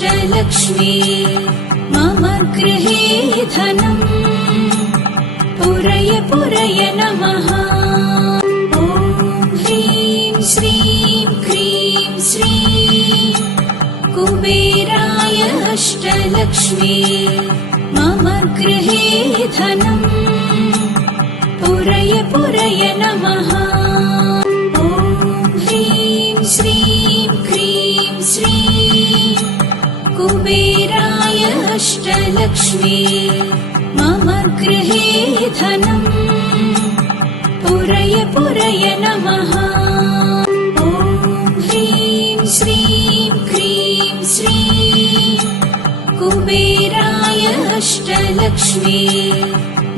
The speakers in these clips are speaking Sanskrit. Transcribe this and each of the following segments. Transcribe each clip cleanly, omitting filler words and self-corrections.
अष्टलक्ष्मी मम गृहे धनम् पुरय पुरय नमः। ॐ ह्रीं श्रीं क्रीं श्रीं कुबेराय अष्टलक्ष्मी मम गृहे धनम् पुरय पुरय नमः। ॐ ह्रीं श्रीं क्रीं श्रीं कुबेराय अष्टलक्ष्मी मम गृहे धनम् पुरय पुरय नमः। ॐ ह्रीं श्रीं क्रीं श्रीं कुबेराय अष्टलक्ष्मी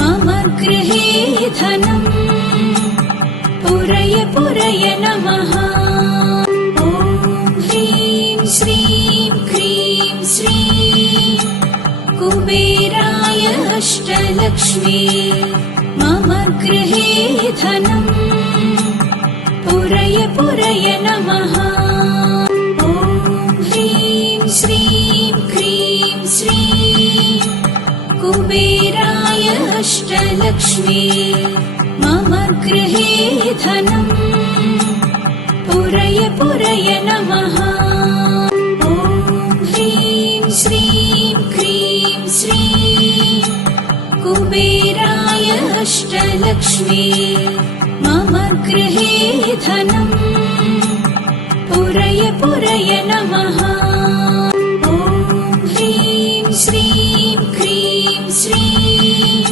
मम गृहे धनम् पुरय पुरय नमः। ॐ ह्रीं श्रीं क्रीं श्रीं कुबेराय अष्टलक्ष्मी मम गृहे धनम् पुरय पुरय नमः। ॐ ह्रीं श्रीं क्रीं श्रीं कुबेराय अष्टलक्ष्मी मम गृहे धनम् पुरय पुरय नमः। ॐ ह्रीं श्रीं क्रीं श्रीं कुबेराय अष्टलक्ष्मी मम गृहे धनम् पुरय पुरय नमः। ॐ ह्रीं श्रीं क्रीं श्रीं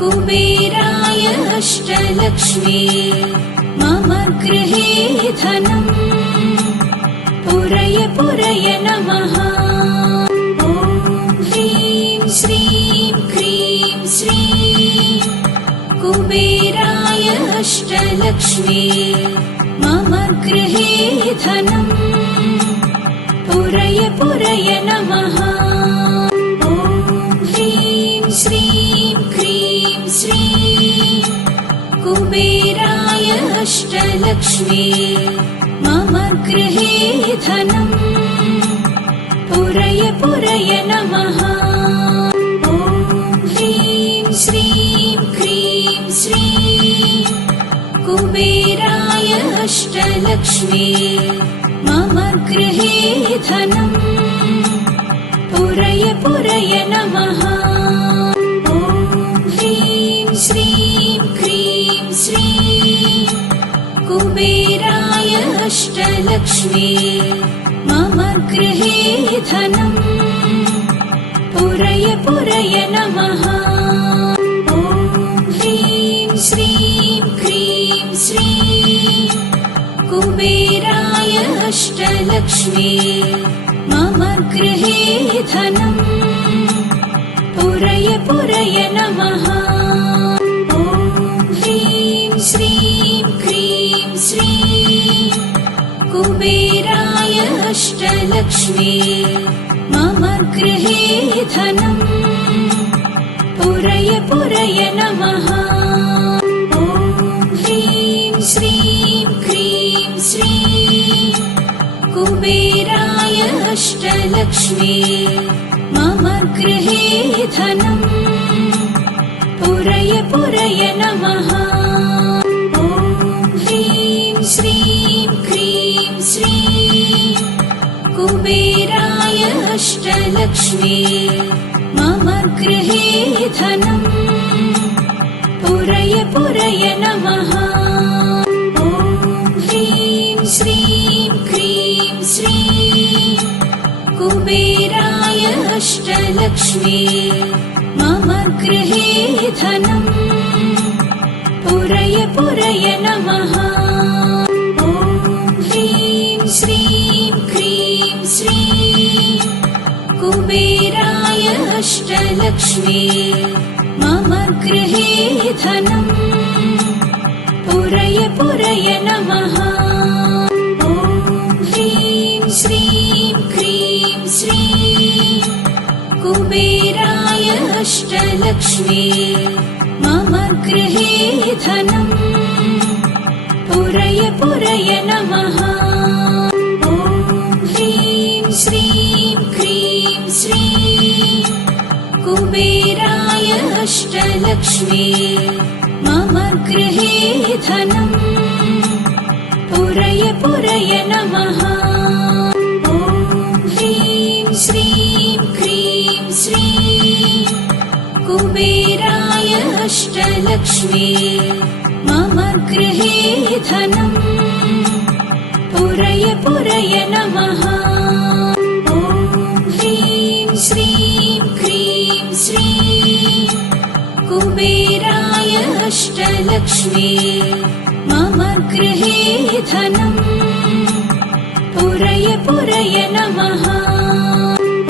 कुबेराय अष्टलक्ष्मी मम गृहे धनम् पुरय पुरय नमः। ॐ ह्रीं श्रीं क्रीं श्रीं कुबेराय अष्टलक्ष्मी मम गृहे धनम् पुरय पुरय नमः। ॐ ह्रीं श्रीं क्रीं श्रीं कुबेराय अष्टलक्ष्मी मम गृहे धनम् पुरय पुरय नमः। ॐ ह्रीं श्रीं क्रीं श्रीं कुबेराय अष्टलक्ष्मी मम गृहे धनम् पुरय पुरय नमः। ॐ ह्रीं श्रीं क्रीं श्रीं कुबेराय अष्टलक्ष्मी मम गृहे धनम् पुरय पुरय नमः। ॐ ह्रीं श्रीं क्रीं श्रीं कुबेराय अष्टलक्ष्मी मम गृहे धनम् पुरय पुरय नमः। ॐ ह्रीं श्रीं क्रीं श्रीं कुबेराय अष्टलक्ष्मी मम गृहे धनम् पुरय पुरय नमः। ॐ ह्रीं श्रीं क्रीं श्रीं कुबेराय अष्टलक्ष्मी मम गृहे धनम् पुरय पुरय नमः। ॐ ह्रीं श्रीं क्रीं श्रीं कुबेराय अष्टलक्ष्मी मम गृहे धनम् पुरय पुरय नमः। ॐ ह्रीं श्रीं क्रीं श्रीं कुबेराय अष्टलक्ष्मी मम गृहे धनम् पुरय पुरय नमः। ॐ ह्रीं श्रीं क्रीं श्रीं कुबेराय अष्टलक्ष्मी मम गृहे धनम् पुरय पुरय नमः। ॐ ह्रीं श्रीं क्रीं श्रीं कुबेराय अष्टलक्ष्मी मम गृहे धनम् पुरय पुरय नमः। ॐ ह्रीं श्रीं क्रीं अष्टलक्ष्मी मम गृहे धनम् पुरय पुरय नमः। ॐ ह्रीं श्रीं क्रीं श्रीं कुबेराय अष्टलक्ष्मी मम गृहे धनम् पुरय पुरय नमः। ॐ ह्रीं श्रीं क्रीं श्रीं कुबेराय अष्टलक्ष्मी मम गृहे धनम् पुरय पुरय नमः।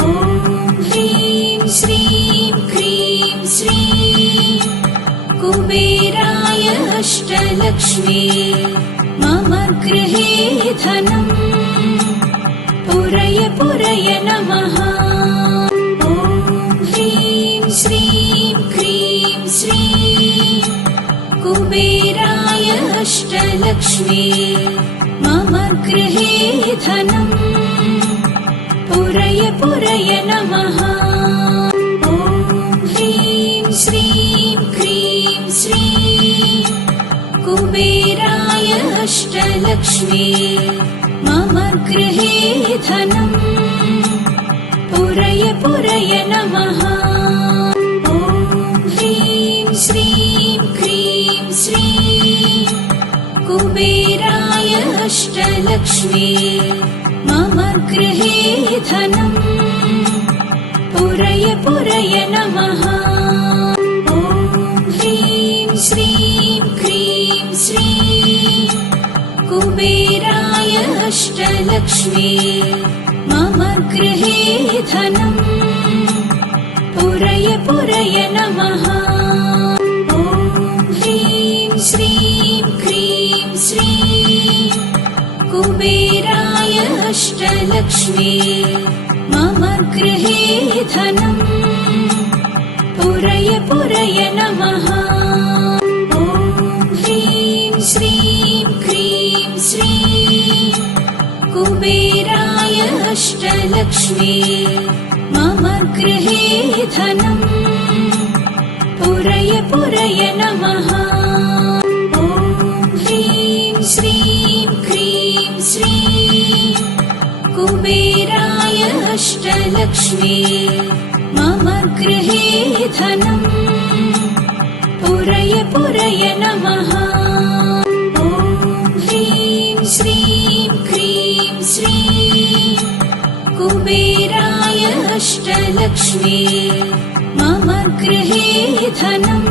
ॐ ह्रीं श्रीं क्रीं श्रीं कुबेराय अष्टलक्ष्मी मम गृहे धनम् पुरय पुरय नमः। ॐ ह्रीं श्रीं क्रीं श्रीं कुबेराय अष्टलक्ष्मी मम गृहे धनम् पुरय पुरय नमः। ॐ ह्रीं श्रीं क्रीं श्रीं कुबेराय अष्टलक्ष्मी मम गृहे धनम् पुरय पुरय नमः। ॐ ह्रीं श्रीं क्रीं श्रीं कुबेराय अष्टलक्ष्मी मम गृहे धनम् पुरय पुरय नमः। ॐ ह्रीं श्रीं क्रीं श्रीं कुबेराय अष्टलक्ष्मी मम गृहे धनम् पुरय पुरय नमः। ॐ ह्रीं श्रीं क्रीं श्रीं कुबेराय अष्टलक्ष्मी मम गृहे धनम् पुरय पुरय नमः। ॐ ह्रीं श्रीं क्रीं श्रीं कुबेराय अष्टलक्ष्मी मम गृहे धनम् पुरय पुरय नमः। ॐ ह्रीं श्रीं क्रीं श्रीं कुबेराय अष्टलक्ष्मी मम गृहे धनम् पुरय पुरय नमः। ॐ ह्रीं श्रीं क्रीं श्रीं कुबेराय अष्टलक्ष्मी मम गृहे धनम्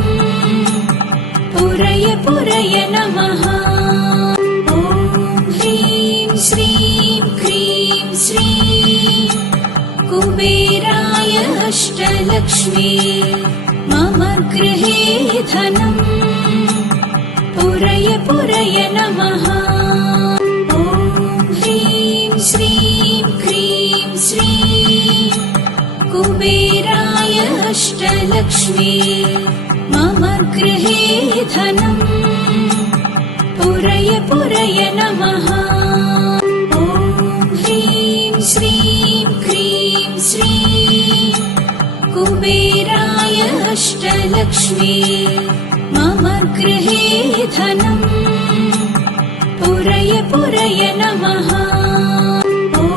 पुरय पुरय नमः। ॐ ह्रीं श्रीं क्रीं श्रीं कुबेराय अष्टलक्ष्मी मम गृहे धनम् पुरय पुरय नमः। ॐ ह्रीं श्रीं क्रीं श्रीं कुबेराय अष्टलक्ष्मी मम गृहे धनम् पुरय पुरय नमः। ॐ ह्रीं श्रीं क्रीं श्रीं कुबेराय अष्टलक्ष्मी मम गृहे धनम् पुरय पुरय नमः। ॐ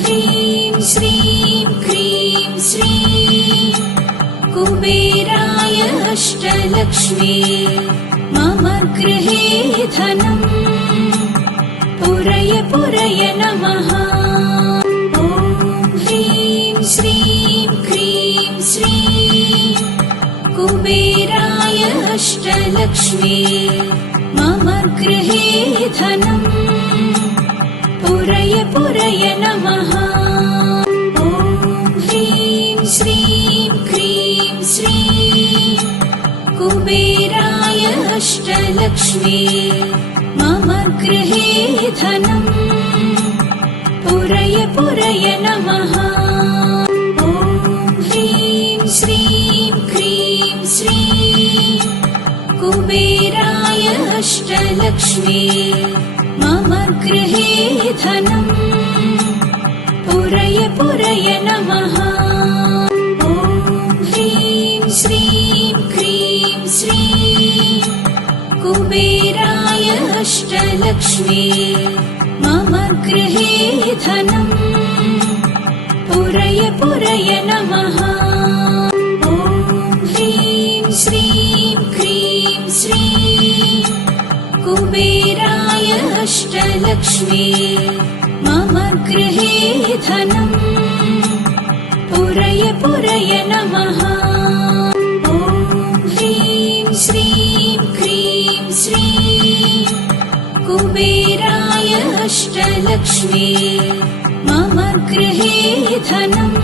ह्रीं श्रीं क्रीं श्रीं कुबेराय अष्टलक्ष्मी मम गृहे धनम् पुरय पुरय नमः। ॐ ह्रीं श्रीं क्रीं श्रीं कुबेराय अष्टलक्ष्मी मम गृहे धनम् पुरय पुरय नमः। ॐ ह्रीं श्रीं क्रीं श्रीं कुबेराय अष्टलक्ष्मी मम गृहे धनम् पुरय पुरय नमः। ॐ ह्रीं श्रीं क्रीं श्रीं कुबेराय अष्टलक्ष्मी मम गृहे धनम् पुरय पुरय नमः। ॐ ह्रीं श्रीं अष्टलक्ष्मी मम गृहे धनम् पुरय पुरय नमः। ॐ ह्रीं श्रीं क्रीं श्रीं कुबेराय अष्टलक्ष्मी मम गृहे धनम् पुरय पुरय नमः। ॐ ह्रीं श्रीं क्रीं श्रीं कुबेराय अष्टलक्ष्मी मम गृहे धनम्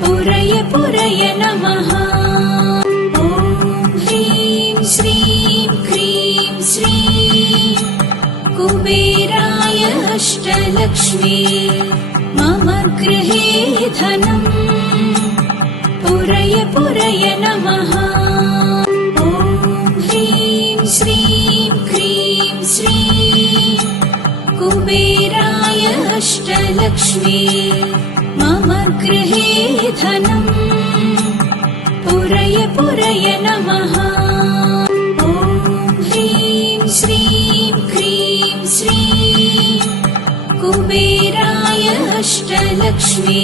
पुरय पुरय नमः। ॐ ह्रीं श्रीं क्रीं श्रीं कुबेराय अष्टलक्ष्मी मम गृहे धनम् पुरय पुरय नमः। ॐ ह्रीं श्रीं क्रीं श्रीं कुबेराय अष्टलक्ष्मी मम गृहे धनम् पुरय पुरय नमः। ॐ ह्रीं श्रीं क्रीं श्रीं कुबेराय अष्टलक्ष्मी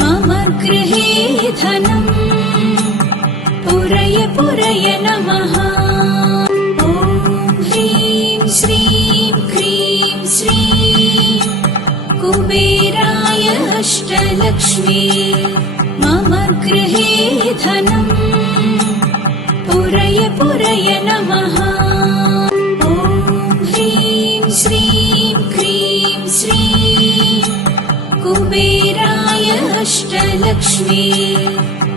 मम गृहे धनम् पुरय पुरय नमः। ॐ ह्रीं श्रीं क्रीं श्रीं कुबेराय अष्टलक्ष्मी मम गृहे धनम् पुरय पुरय नमः। ॐ ह्रीं श्रीं क्रीं श्रीं कुबेराय अष्टलक्ष्मी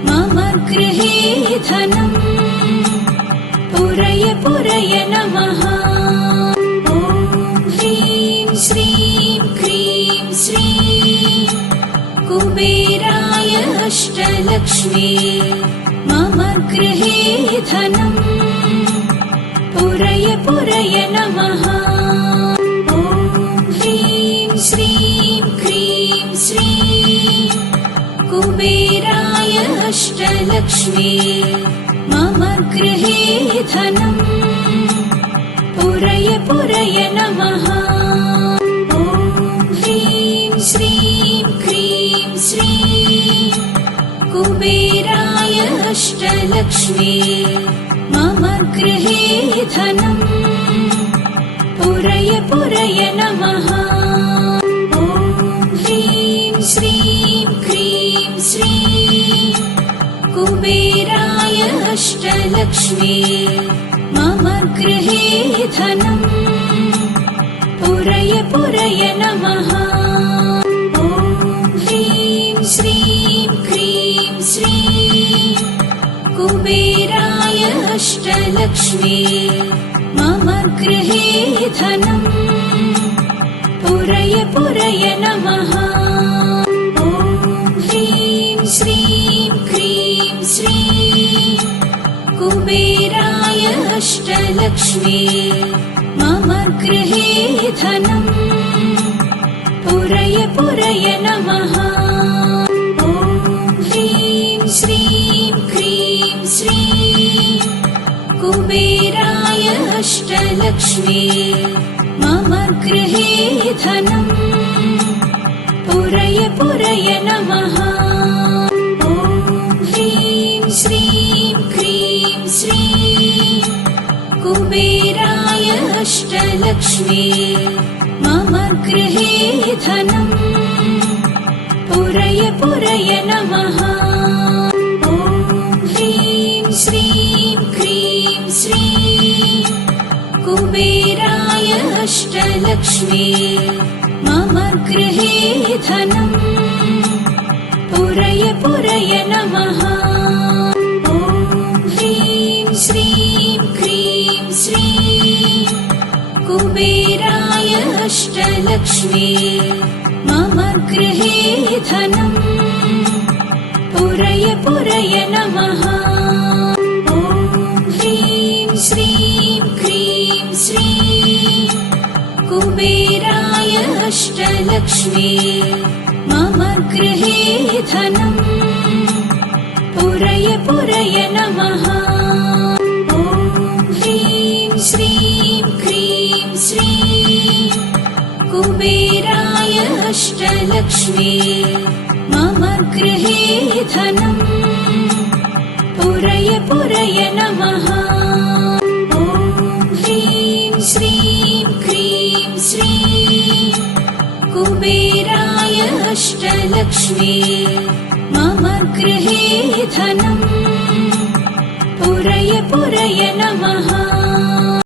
मम गृहे धनम् पुरय पुरय नमः। ॐ ह्रीं श्रीं क्रीं श्रीं कुबेराय अष्टलक्ष्मी मम गृहे धनम् पुरय पुरय नमः। ॐ ह्रीं श्रीं क्रीं श्रीं कुबेराय अष्टलक्ष्मी मम गृहे धनम् पुरय पुरय नमः। ॐ ह्रीं श्रीं क्रीं श्रीं कुबेराय अष्टलक्ष्मी मम गृहे धनम् पुरय पुरय नमः। ॐ ह्रीं श्रीं क्रीं श्रीं कुबेराय अष्टलक्ष्मी मम गृहे धनम् पुरय पुरय नमः। ॐ ह्रीं श्रीं क्रीं श्रीं कुबेराय अष्टलक्ष्मी मम गृहे धनम् पुरय पुरय नमः। ॐ ह्रीं श्रीं क्रीं श्रीं कुबेराय अष्टलक्ष्मी मम गृहे धनम् पुरय पुरय नमः। ॐ ह्रीं श्रीं क्रीं श्रीं कुबेराय अष्टलक्ष्मी मम गृहे धनम् पुरय पुरय नमः। ॐ ह्रीं श्रीं क्रीं श्रीं कुबेराय अष्टलक्ष्मी मम गृहे धनम् पुरय पुरय नमः। ॐ ह्रीं श्रीं क्रीं श्रीं कुबेराय अष्टलक्ष्मी मम गृहे धनम् पुरय पुरय नमः। ॐ ह्रीं श्रीं क्रीं श्रीं कुबेराय अष्टलक्ष्मी मम गृहे धनम् पुरय पुरय नमः। ॐ ह्रीं श्रीं क्रीं श्रीं कुबेराय अष्टलक्ष्मी मम गृहे धनम् पुरय पुरय नमः। ॐ ह्रीं श्रीं क्रीं श्रीं कुबेराय अष्टलक्ष्मी मम गृहे धनम् पुरय पुरय नमः। ॐ ह्रीं श्रीं क्रीं श्रीं कुबेराय अष्टलक्ष्मी मम गृहे धनम् पुरय पुरय नमः।